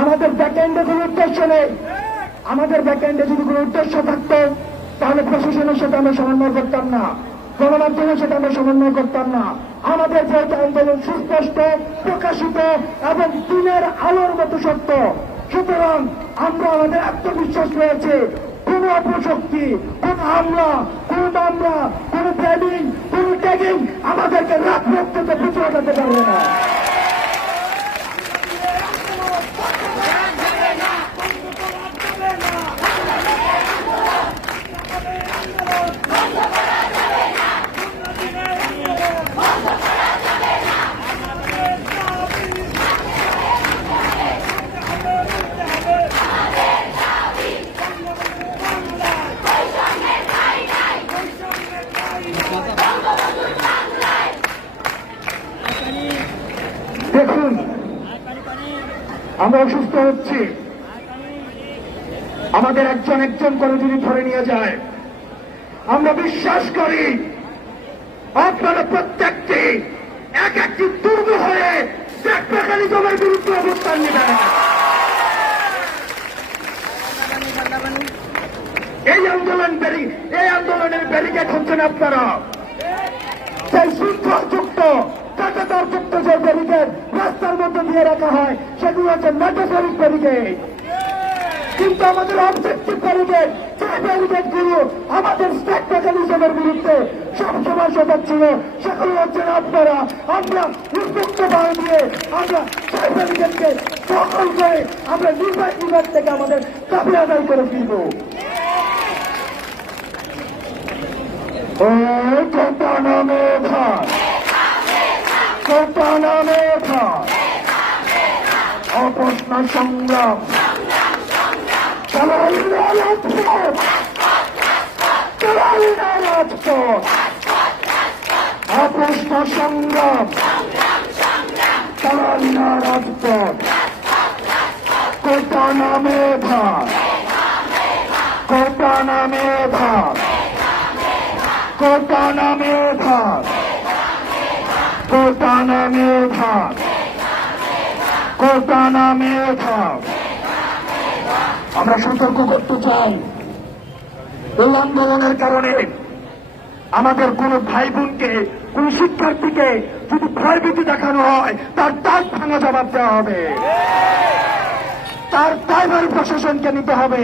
আমাদের ব্যাকএন্ডে কোনো উদ্দেশ্য নেই। আমাদের ব্যাকএন্ডে যদি কোনো উদ্দেশ্য থাকতো, তাহলে প্রশাসনের সাথে আমরা সমন্বয় করতাম না। গণমাধ্যমের সাথে আমরা সমন্বয় করতাম না। আমাদের যেহেতু আন্দোলন সুস্পষ্ট, প্রকাশিত এবং দিনের আলোর মতো সত্য সুতরাং আমরা আমাদের আত্মবিশ্বাস রয়েছে। কোন অপশক্তি, কোন হামলা, কোন মামলা কোন ট্রেনিং কোন ট্যাগিং আমাদেরকে রাত রাত থেকে যেতে পারবে না দেখুন আমরা অসুস্থ হচ্ছি। আমাদের একজন একজন করে যদি ধরে নিয়ে যায়, আমরা বিশ্বাস করি আপনারা প্রত্যেকটি এক একটি দুর্গ হয়ে তোমার বিরুদ্ধে অবস্থান নেবেন। এই আন্দোলন এই আন্দোলনের ব্যারিকেড হচ্ছেন আপনারা। সেই শৃঙ্খলযুক্ত কাটাতারযুক্ত যে ব্যারিকেড রাস্তার মধ্যে দিয়ে রাখা হয়। সেগুলো হচ্ছে মেটাফরিক ব্যারিকেড কিন্তু আমাদের অবজেক্টিভ ব্যারিকেড যে ব্যারিকেডগুলো আমাদের স্টেট মেকানিজমের বিরুদ্ধে সবসময় সজাগ ছিল। সেগুলো হচ্ছেন আপনারা, আমরা উন্মুক্ত বায়ু দিয়ে আমরা সেই ব্যারিকেডকে দখল করে আমরা নির্বাহী বিভাগ থেকে আমাদের দাবি আদায় করে ফিরব ও কোটা নামে ভাই কোটা নামে ভাই অপ্রশ্ন সংগ্রাম চালাই না রাজপথ চালাই না রাজপথ অপ্রশ্ন সংগ্রাম চালাই না রাজপথ কোটা নামে ভাই কোটা নামে ভাই কোটা নামে ভাগ কোটা নামে ভাগ কোটা নামে ভাগ আমরা সতর্ক করতে চাই। এই আন্দোলনের কারণে আমাদের কোন ভাই বোনকে কোন শিক্ষার্থীকে যদি ভয়ভীতি দেখানো হয়, তার দাঁত ভাঙা জবাব দেওয়া হবে। তার ড্রাইভার প্রশাসনকে নিতে হবে।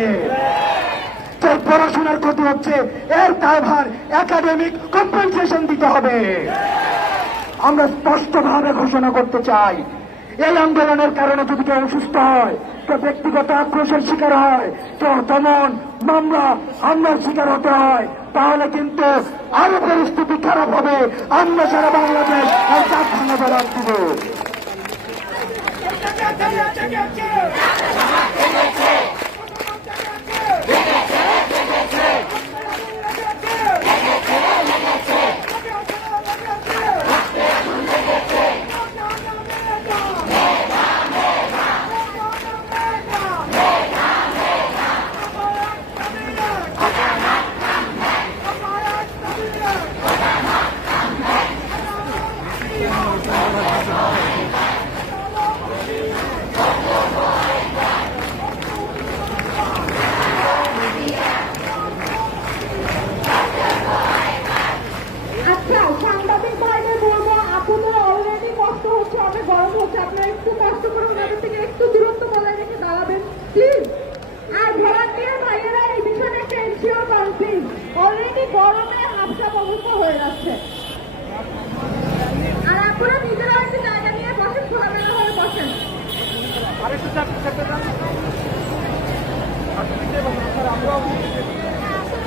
যে পড়াশোনার ক্ষতি হচ্ছে, এর দায়ভার একাডেমিক কম্পেনসেশন দিতে হবে। আমরা স্পষ্টভাবে ঘোষণা করতে চাই। এই আন্দোলনের কারণে যদি কেউ অসুস্থ হয় তো ব্যক্তিগত আক্রোশের শিকার হয় তো দমন, মামলা, হামলার শিকার হতে হয়, তাহলে কিন্তু আরও পরিস্থিতি খারাপ হবে। আমরা সারা বাংলাদেশ আর তার ভাঙা জবাব দিব আচ্ছা সাংবাদিক ভাইদের বলব আপুদের অলরেডি কষ্ট হচ্ছে অনেক গরম হচ্ছে আপনারা একটু কষ্ট করে ওনাদের থেকে একটু দূরত্ব বজায় রেখে দাঁড়াবেন প্লিজ আর ভলান্টিয়ার ভাইয়েরা এই বিষয়ে একটা এনশিওর করেন প্লিজ অলরেডি গরমে হাফসাপ হয়ে যাচ্ছে। আর আপনারা নিজেরা একটু জায়গা নিয়ে বসেন খোলামেলা হয়ে বসেন।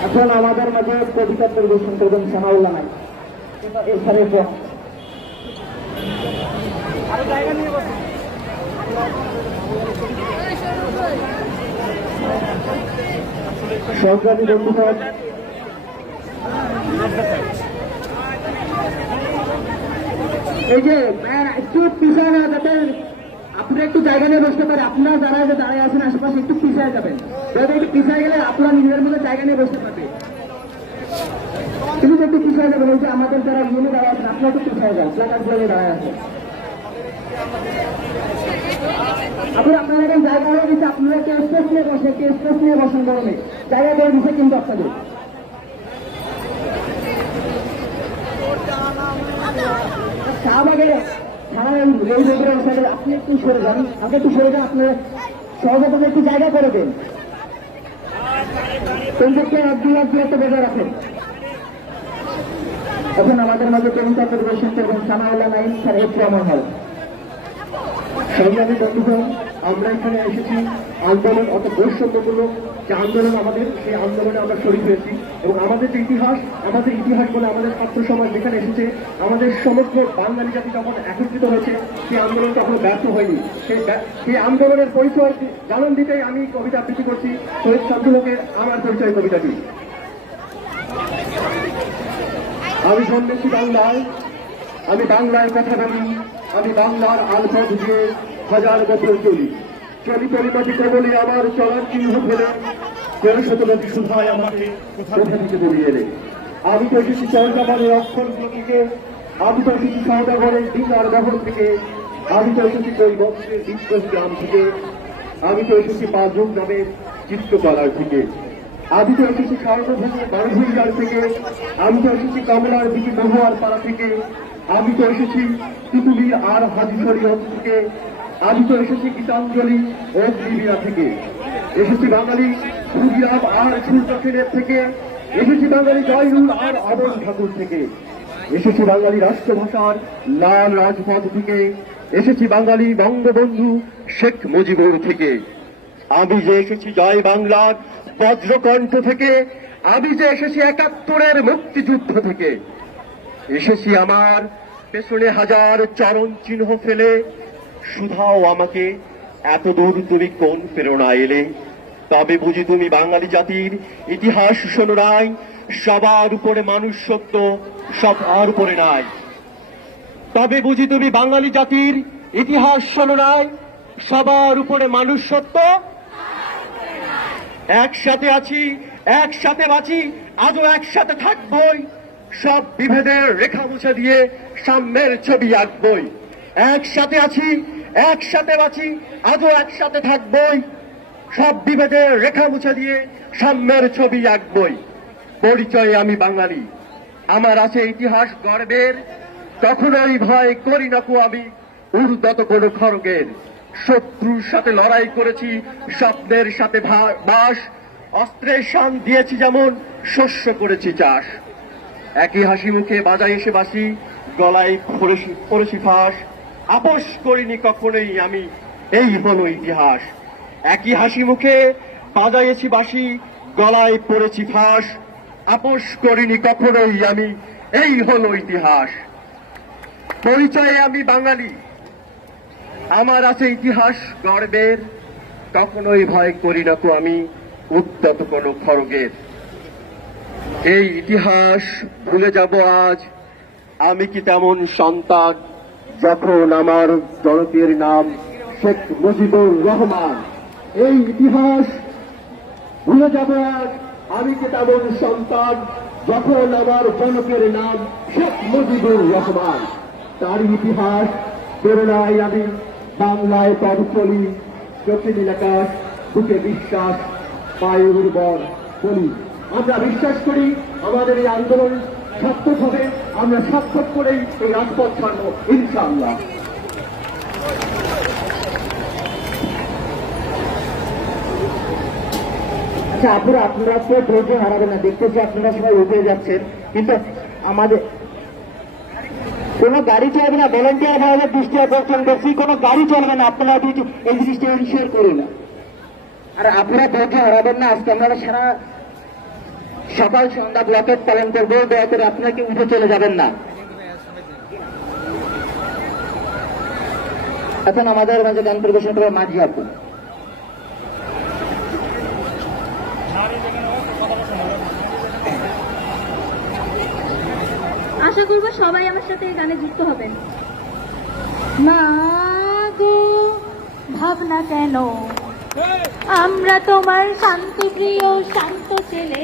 এখন আমাদের মাঝে কবিতা পরিবেশন করবেন সানাউল্লাহ নাই এখানে সংগ্রামী বন্ধুগণ এই যে একটু পিছিয়ে না যাতে আপনি একটু জায়গা নিয়ে বসতে পারে আপনারা যারা যে দাঁড়িয়ে আছেন আশেপাশে, একটু পিছিয়ে যাবেন। যাতে একটু পিছিয়ে গেলে আপনারা নিজেদের মধ্যে জায়গা নিয়ে বসতে পারবে। কিন্তু একটু পিছিয়ে যাবেন ওই আমাদের যারা ইউনিট দাঁড়িয়ে আছেন, আপনারা একটু পিছিয়ে যান। প্লাকার্ডগুলো দাঁড়িয়ে আছে এখন আপনারা এখন জায়গা হয়ে গেছে আপনারা কেউ স্পেস নিয়ে বসে কেউ স্পেস নিয়ে বসেন গরমে জায়গা করে দিচ্ছে কিন্তু আপনাদের। শাহবাগের থানার রেল রোডের সাইডে আপনি একটু সরে যান। আপনি একটু সরে যান, আপনার সহযোগিতা একটু জায়গা করে দেন। এক দুই এক দূরত্ব বজায় রাখেন এখন আমাদের মাঝে তরুণ পরিবেশন পরিষদ এবং সানাউল্লাহ নাইম হেড আমার হল সংগ্রামী বন্ধুগণ, আমরা এখানে এসেছি আন্দোলন অত বৈষম্যমূলক যে আন্দোলন আমাদের, সেই আন্দোলনে আমরা শরীর হয়েছি। এবং আমাদের যে ইতিহাস, আমাদের ইতিহাস বলে আমাদের ছাত্র সমাজ যেখানে এসেছে, আমাদের সমগ্র বাঙালি জাতি যখন একত্রিত হয়েছে, সেই আন্দোলন কখনো ব্যর্থ হয়নি। সেই সেই আন্দোলনের পরিচয় জানান দিতেই আমি কবিতা আবৃত্তি করছি। শহীদ শামসুলকের আমার পরিচয় কবিতাটি। আমি জন্মেছি বাংলায়, আমি বাংলায় কথা বলি। আমি বাংলার আলপথ দিয়ে হাজার বছর চলি। চলি পরিমাটি কেবলই আমার চলার চিহ্ন ফেলে তেরো শতবতী সুধায় আমাকে কোথা থেকে বলিয়ে এলে? আমি তো এসেছি চৌকাবানের অক্ষর থেকে আমি তো এসেছি সৌদাগরের ডিঙ্গার বহর থেকে, আমি তো এসেছি ওই বংশের বিশ্বস গ্রাম থেকে, আমি তো এসেছি পাঁচুক নামের চিত্রকলার থেকে, আমি তো এসেছি সর্বভূমি বারভূমিকার থেকে, আমি তো এসেছি কমলার দিকে মহুয়ার পাড়া থেকে আমি তো এসেছি তিতুলি আর হাজি শরীয়ত থেকে। আমি তো এসেছি গীতাঞ্জলি ও লিবিয়া থেকে। এসেছি বাঙালি সুরিয়াব আর সুরকাফিনের থেকে। এসেছি বাঙালি জয়নুল আর অবন ঠাকুর থেকে। এসেছি বাঙালি রাষ্ট্রভাষার লাল রাজপথ থেকে। এসেছি বাঙালি বঙ্গবন্ধু শেখ মুজিবুর থেকে। আমি যে এসেছি জয় বাংলার বজ্রকণ্ঠ থেকে। আমি যে এসেছি একাত্তরের মুক্তিযুদ্ধ থেকে। এসেছি আমার, পেছনে হাজার চরণ চিহ্ন ফেলে। সুধাও আমাকে, এত দূর তুমি কোন প্রেরণা এলে? তবে বুঝি তুমি বাঙালি জাতির ইতিহাস শোনো সবার উপরে মানুষ সত্য সবার উপরে নাই। তবে বুঝি তুমি বাঙালি জাতির ইতিহাস শোনো সবার উপরে মানুষ সত্য? একসাথে আছি, একসাথে বাঁচি, আজও একসাথে থাকবই। সব বিভেদের রেখা মুছে দিয়ে সাম্যের ছবি আঁকবই। একসাথে আছি, একসাথে বাঁচি, আজও একসাথে থাকবই। সব বিভেদের রেখা মুছে দিয়ে সাম্যের ছবি আঁকবই। পরিচয়ে আমি বাঙালি। আমার আছে ইতিহাস গর্বের। কখনোই ভয় করি না আমি। উর্দত কোনো খড়গের। শত্রুর সাথে লড়াই করেছি, স্বপ্নের সাথে বাস। অস্ত্রের শান দিয়েছি যেমন শস্য করেছি চাষ। একই হাসি মুখে বাজায় এসে বাসি গলায় পড়েছি ফাঁস আপোষ করিনি কখনোই আমি, এই হলো ইতিহাস। একই হাসি মুখে বাজাইয়েছি বাসি গলায় পড়েছি ফাঁস আপোষ করিনি কখনোই আমি, এই হলো ইতিহাস। পরিচয়ে আমি বাঙালি। আমার আছে ইতিহাস গর্বের। কখনোই ভয় করি না আমি উদ্যত কোনো খড়গের। এই ইতিহাস ভুলে যাব আজ। আমি কি তেমন সন্তান যখন আমার জনকের নাম শেখ মুজিবুর রহমান? এই ইতিহাস ভুলে যাব আজ। আমি কি তেমন সন্তান যখন আমার জনকের নাম শেখ মুজিবুর রহমান? তার ইতিহাস প্রেরণায় আমি বাংলায় পদ চলি, চোখে নীলাকাশ বুকে বিশ্বাস পায়ে উর্বর বলি আমরা বিশ্বাস করি আমাদের এই আন্দোলন সার্থক হবে, আমরা সার্থক করেই এই রাজপথ ছাড়বো, ইনশাআল্লাহ। আচ্ছা আপনারা আপনারা তো ধৈর্য হারাবেন না, দেখতেছি আপনারা সবাই উঠে যাচ্ছেন, কিন্তু আমাদের কোনো গাড়ি চলবে না ভলেন্টিয়ার ভাবে দৃষ্টি আকর্ষণ করছি কোনো গাড়ি চলবে না, আপনারা এই জিনিসটা করুন। না আর আপনারা ধৈর্য হারাবেন না, আজকে সারা সকাল সন্ধ্যা ব্লকেট পালন করব দয়া করে আপনারা কি উঠে চলে যাবেন না? এখন আমাদের মাঝে গান পরিবেশন করবে মাঝি আপু। আশা করব সবাই আমার সাথে এই গানে যুক্ত হবেন। মা গো ভাবনা কেন? আমরা তোমার শান্ত প্রিয় শান্ত ছেলে।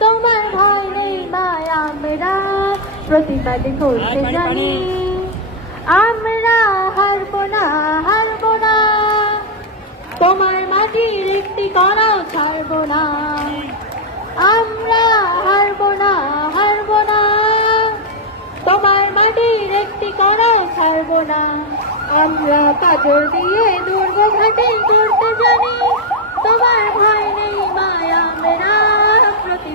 তোমার ভয় নেই আমরা প্রতিবাদ করতে জানি। আমরা হারবো না হারবো না। তোমার মাটির একটি কণাও ছাড়বো না। আমরা হারবো না হারবো না। তোমার মাটির একটি কণাও ছাড়বো না। আমরা পাথর দিয়ে দুর্গ ঘাটে করতে জানি। তোমার ভয় নেই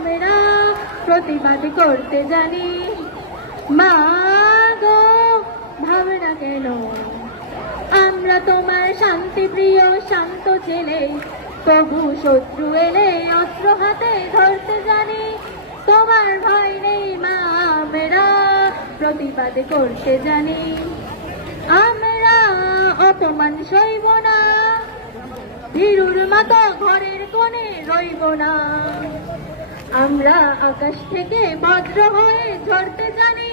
আমরা প্রতিবাদ করতে জানি। মা গো ভাবে না কেন? আমরা তোমার শান্তি প্রিয়, শান্ত ছেলে তবু শত্রু এলে অস্ত্র হাতে ধরতে জানি। তোমার ভয় নেই মা আমরা প্রতিবাদ করতে জানি। আমরা অপমান সইব না। ভীরুর মতো ঘরের কোণে রইব না। আমরা আকাশ থেকে ভদ্র হয়ে ঝরতে জানি,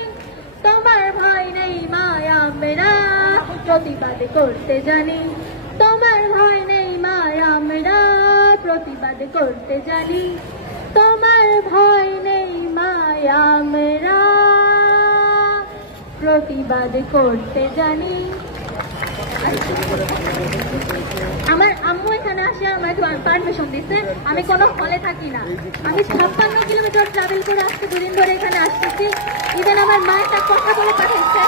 তোমার ভয় নেই মায়া মেরা, প্রতিবাদ করতে জানি। তোমার ভয় নেই মায়া মেরা, প্রতিবাদ করতে জানি। তোমার ভয় নেই মায়া মেরা, প্রতিবাদ করতে জানি আমার আম্মু এখানে আসে আমাকে পারমিশন দিচ্ছে। আমি কোনো হলে থাকি না। আমি ছাপ্পান্ন কিলোমিটার ট্রাভেল করে আজকে দুদিন ধরে এখানে আসতেছি। ইভেন আমার মা একটা কথা বলে পাঠিয়েছে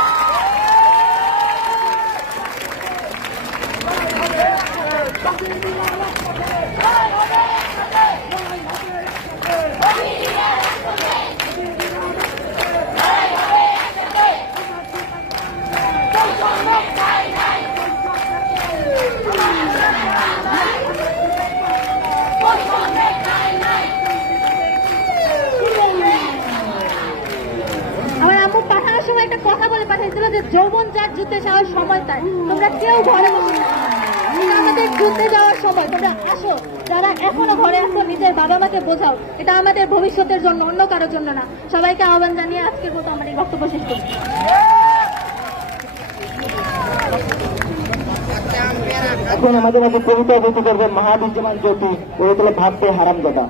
আমার আম্মু পাঠানোর সময় একটা কথা বলে পাঠিয়েছিল যে যুদ্ধে যাওয়ার সময় তাই। তোমরা কেউ ঘরে আমাদের যুদ্ধে যাওয়ার সময়। তোমরা আসো। যারা এখনও ঘরে আসো নিজের বাবা মাকে বোঝাও। এটা আমাদের ভবিষ্যতের জন্য অন্য কারোর জন্য না। সবাইকে আহ্বান জানিয়ে আজকের মতো আমার এই বক্তব্য শেষ করছি। এখন আমাদের মাঝে কবিতা আবৃত্তি করবেন মহাবিদ্যমান জ্যোতি। ওই হলো ভাবতে হারাম দাদা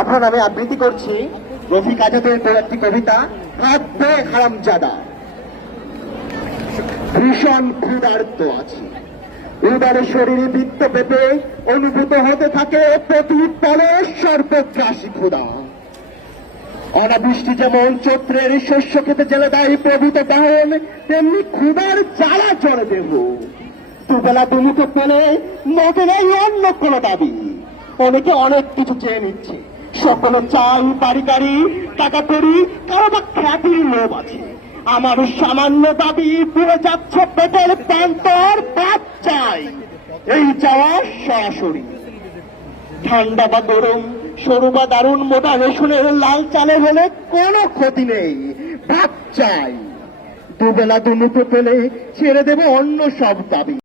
এখন আমি আবৃত্তি করছি। রফিক আজাদের একটি কবিতা ভাবতে হারাম জাদা ভীষণ ক্ষুধার্ত আছি। উদার শরীরে বৃত্ত পেতে অনুভূত হতে থাকে প্রতি পলে সর্বগ্রাসী অনাবৃষ্টি যেমন চৈত্রের শস্য খেতে জেলে দেয় প্রভূত বাহন, তেমনি ক্ষুধার জ্বালা চলে দেব দুবেলা দুমুখে পেলে মতে নেই অন্য কোনো দাবি। অনেকে অনেক কিছু চেয়ে নিচ্ছে। সকলে বাড়ি গাড়ি টাকা করি কারও বা খ্যাতির লোভ আছে। আমার সামান্য দাবি পুড়ে যাচ্ছে পেটের প্রান্তর বাদ চাই এই যাওয়া সরাসরি। ঠান্ডা বা গরম, সরু বা দারুণ, মোটা রেশনের লাল চালে হলে কোনো ক্ষতি নেই। ভাত চাই দুবেলা দুমুখো পেলে ছেড়ে দেবো অন্য সব দাবি।